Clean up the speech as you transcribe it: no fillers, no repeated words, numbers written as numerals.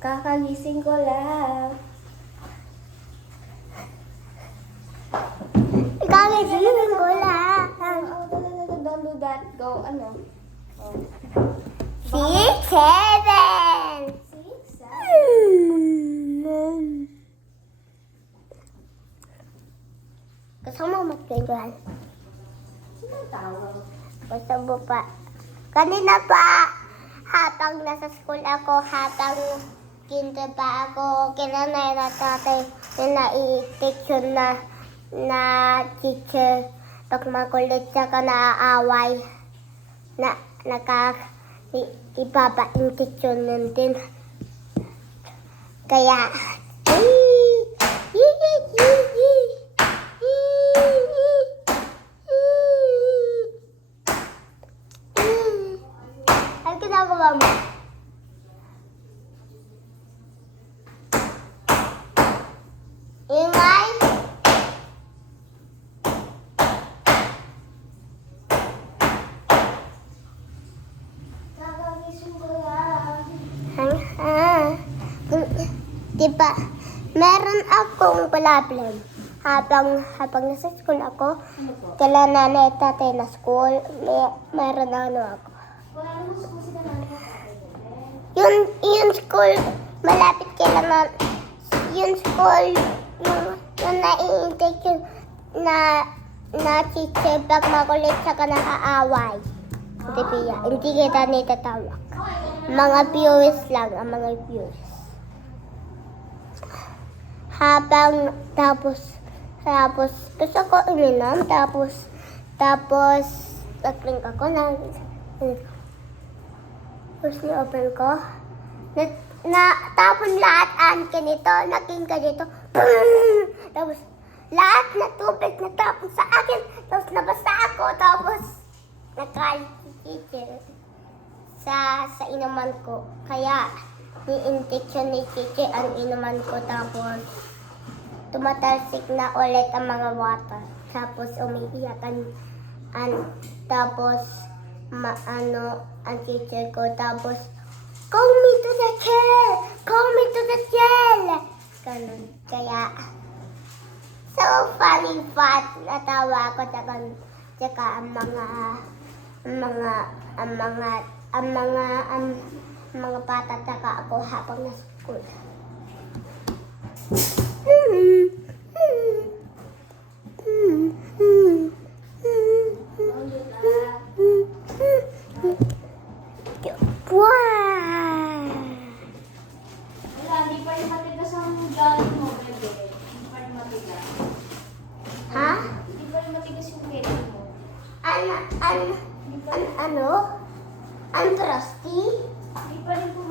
Kakagising ko lang. Kakagising ko lang. Don't do that. Go, ano? Oh. 6, 7. 6, 7. Gusto mo mag-playground? Sino ang tawag? Gusto mo pa? Kanina pa, habang nasa school ako, habang kinder pa ako, kinanay na tatay na nai-teacher na teacher. Pag makulit siya ka naaaway, ibaba yung teacher nun din. Kaya, ano ginagawa mo? Ingay? Kakagising ko lang. Diba, meron akong problem. Habang nasa school ako, Ano po? kala nanay at tatay na school, meron ako. Wala naman po sila namin. Yung school, malapit kailangan, yung school, yung nai-intake yun, na teacher, pag makulit siya ka nakaaway. Hindi kita nitatawag. Mga viewers lang, ang mga viewers. Tapos, gusto ko uminom, tapos, nag-drink ako tapos ni-open ko, tapon lahat ang ganito, naging ganito, tapos, lahat na tubig na tapon sa akin, tapos nabasa ako, tapos, nakalit si teacher sa inuman ko. Kaya, ni-injection ni teacher ang inuman ko, tapos, tumatalsik na ulit ang mga water. Tapos, umiiyakan, tapos, ang teacher ko, tapos, call me to the chair! Call me to the chair! Ganun. Kaya, so funny, natawa ako, tsaka ang mga bata, tsaka ako habang nasa school. Wala, di pa rin matigas ang galing mo, bebe. Di pa rin matigas. Ha? Di pa rin matigas yung bebe mo. Ano? Ang rusty? Di pa rin po